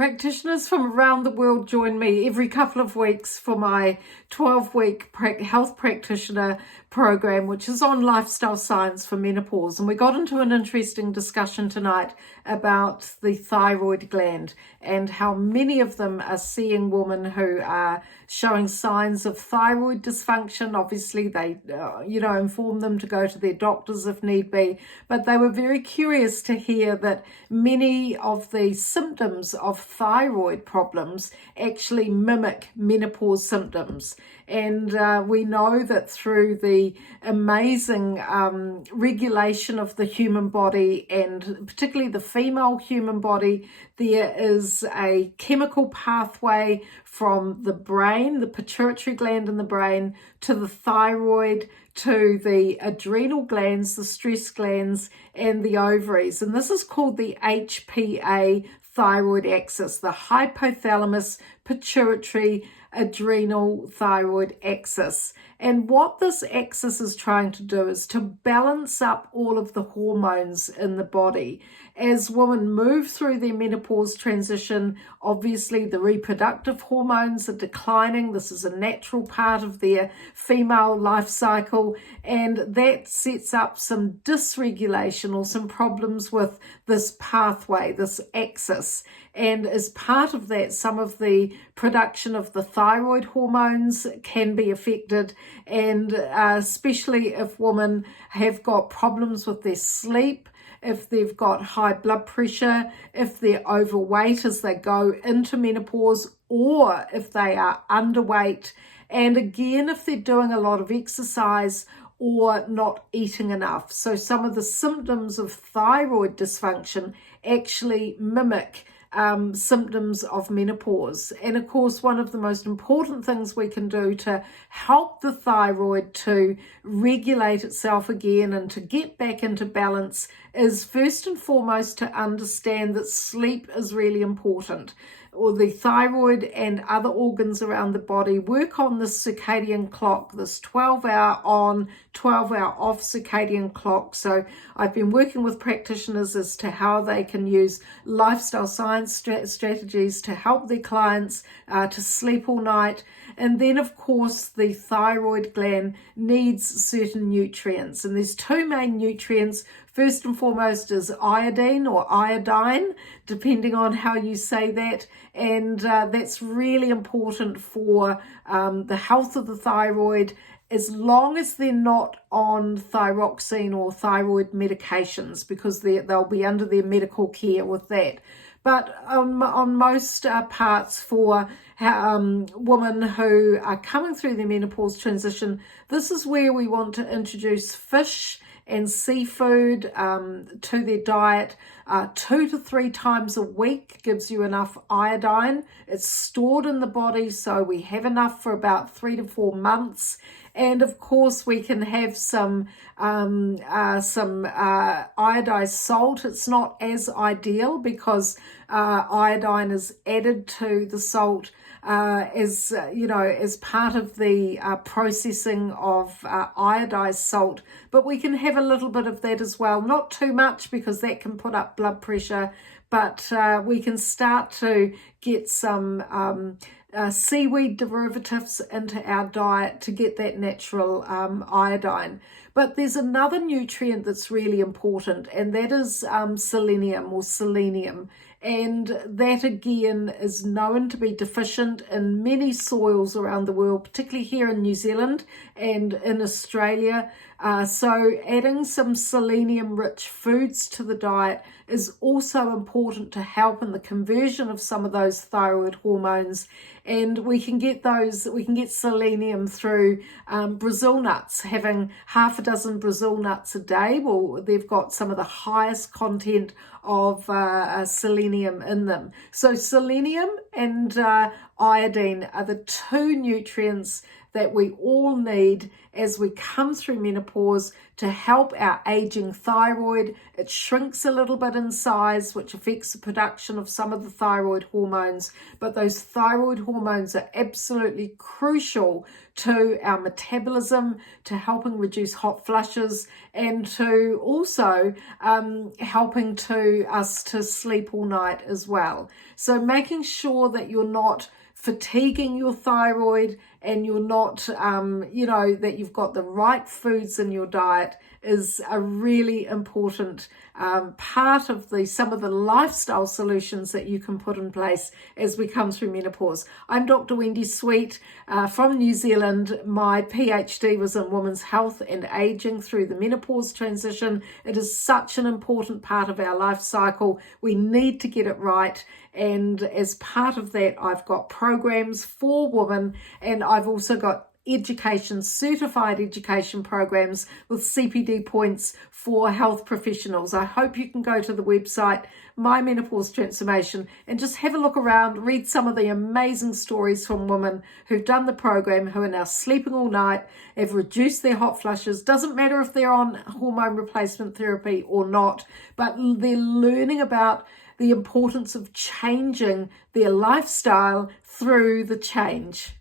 Practitioners from around the world join me every couple of weeks for my 12-week health practitioner program, which is on lifestyle science for menopause. And we got into an interesting discussion tonight about the thyroid gland and how many of them are seeing women who are showing signs of thyroid dysfunction. Obviously, they, inform them to go to their doctors if need be. But they were very curious to hear that many of the symptoms of thyroid problems actually mimic menopause symptoms. And we know that through the amazing regulation of the human body, and particularly the female human body, there is a chemical pathway from the brain, the pituitary gland in the brain, to the thyroid, to the adrenal glands, the stress glands, and the ovaries. And this is called the HPA thyroid axis, the hypothalamus, pituitary, adrenal, thyroid axis. And what this axis is trying to do is to balance up all of the hormones in the body. As women move through their menopause transition, obviously the reproductive hormones are declining. This is a natural part of their female life cycle, and that sets up some dysregulation or some problems with this pathway, this axis. And as part of that, some of the production of the thyroid hormones can be affected, and especially if women have got problems with their sleep, if they've got high blood pressure, if they're overweight as they go into menopause, or if they are underweight, and again, if they're doing a lot of exercise or not eating enough. So some of the symptoms of thyroid dysfunction actually mimic symptoms of menopause. And of course, one of the most important things we can do to help the thyroid to regulate itself again and to get back into balance is first and foremost to understand that sleep is really important. Or the thyroid and other organs around the body work on this circadian clock, this 12-hour on, 12-hour off circadian clock. So I've been working with practitioners as to how they can use lifestyle science strategies to help their clients to sleep all night. And then, of course, the thyroid gland needs certain nutrients. And there's two main nutrients. First and foremost is iodine or iodine, depending on how you say that. And that's really important for the health of the thyroid, as long as they're not on thyroxine or thyroid medications, because they'll be under their medical care with that. But on most parts for women who are coming through their menopause transition, this is where we want to introduce fish and seafood to their diet. 2 to 3 times a week gives you enough iodine. It's stored in the body, so we have enough for about 3 to 4 months. And of course, we can have some iodized salt. It's not as ideal because iodine is added to the salt as part of the processing of iodized salt. But we can have a little bit of that as well, not too much because that can put up blood pressure. But we can start to get some seaweed derivatives into our diet to get that natural iodine. But there's another nutrient that's really important, and that is selenium or selenium. And that again is known to be deficient in many soils around the world, particularly here in New Zealand and in Australia. So adding some selenium-rich foods to the diet is also important to help in the conversion of some of those thyroid hormones. And we can get selenium through Brazil nuts, having half a dozen Brazil nuts a day. Well, they've got some of the highest content of selenium in them. So selenium and iodine are the two nutrients that we all need as we come through menopause to help our aging thyroid. It shrinks a little bit in size, which affects the production of some of the thyroid hormones, but those thyroid hormones are absolutely crucial to our metabolism, to helping reduce hot flushes, and to also helping to us to sleep all night as well. So making sure that you're not fatiguing your thyroid and you're not, that you've got the right foods in your diet is a really important part of some of the lifestyle solutions that you can put in place as we come through menopause. I'm Dr. Wendy Sweet from New Zealand. My PhD was in women's health and aging through the menopause transition. It is such an important part of our life cycle. We need to get it right. And as part of that, I've got programs for women, and I've also got certified education programs with CPD points for health professionals. I hope you can go to the website, My Menopause Transformation, and just have a look around, read some of the amazing stories from women who've done the program, who are now sleeping all night, have reduced their hot flushes. Doesn't matter if they're on hormone replacement therapy or not, but they're learning about the importance of changing their lifestyle through the change.